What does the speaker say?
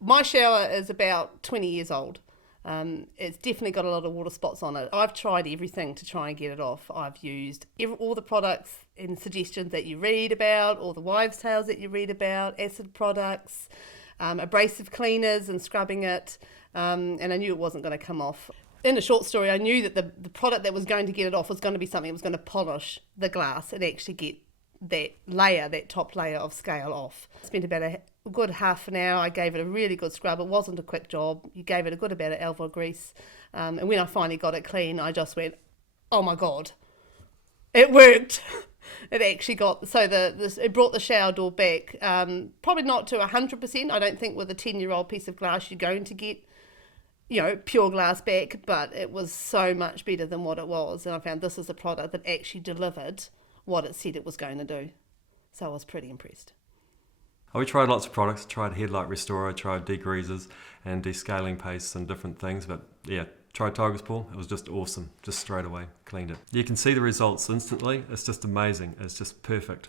My shower is about 20 years old. It's definitely got a lot of water spots on it. I've tried everything to try and get it off. I've used all the products and suggestions that you read about, all the wives' tales that you read about, acid products, abrasive cleaners and scrubbing it, and I knew it wasn't going to come off. In a short story, I knew that the product that was going to get it off was going to be something that was going to polish the glass and actually get that top layer of scale off. I spent about a good half an hour. I gave it a really good scrub. It wasn't a quick job. You gave it a good amount of elbow grease. And when I finally got it clean, I just went, oh my God, it worked. It actually got, so it brought the shower door back. Probably not to 100%. I don't think with a 10-year-old piece of glass you're going to get, pure glass back, but it was so much better than what it was. And I found this is a product that actually delivered what it said it was going to do. So I was pretty impressed. We tried lots of products. Tried headlight restorer, tried degreasers and descaling pastes and different things. But yeah, tried Tiger's Paw. It was just awesome. Just straight away cleaned it. You can see the results instantly. It's just amazing. It's just perfect.